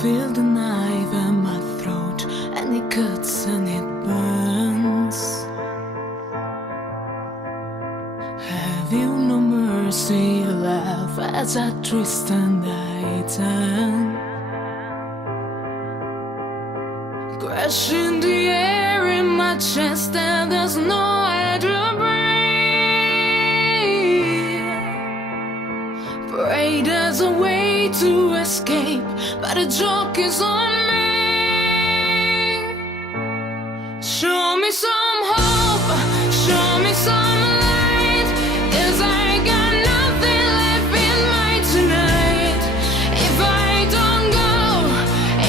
feel the knife in my throat, and it cuts and it burns. Have you no mercy? You laugh as I twist and I turn. Crash in the air in my chest, and there's nowhere to breathe. Pray there's a way to escape, but the joke is on me. Show me some hope, show me some light, 'cause I got nothing left in my tonight. If I don't go,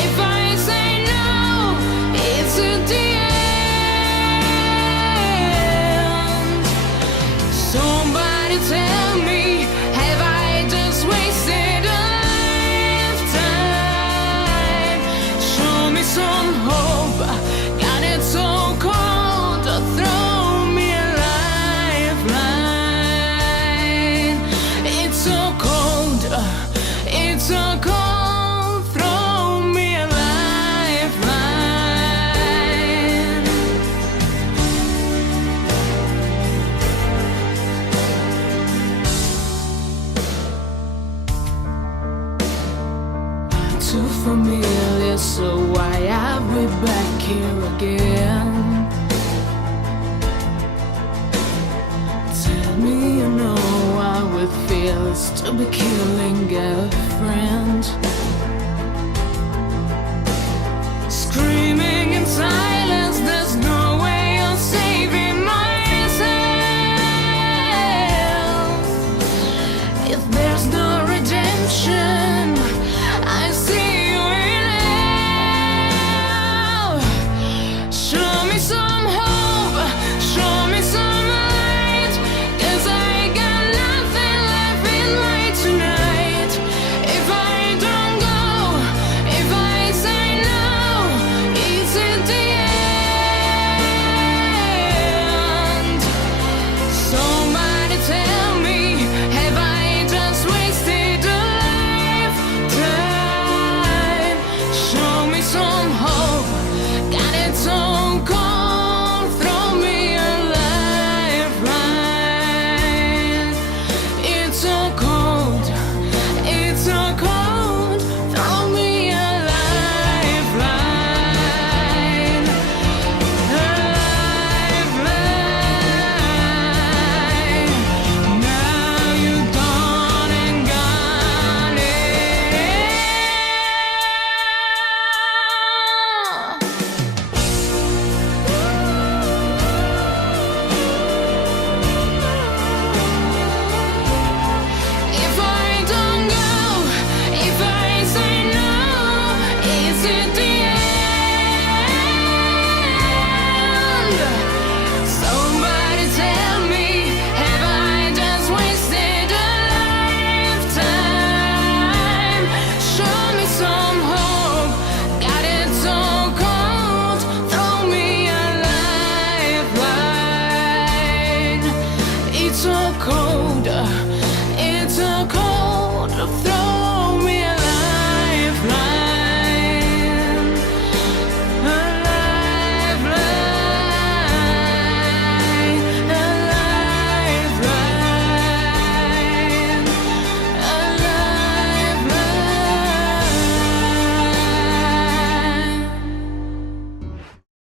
if I say no, it's at the end. Somebody tell me, have I just wasted a lifetime? Show me some hope, got it so cold, throw me a lifeline. It's so cold, it's so cold, throw me a lifeline. Too familiar, so why are we back here again? Tell me you know how it feels to be killing a friend. Screaming in silence, there's no way of saving myself. If there's no redemption,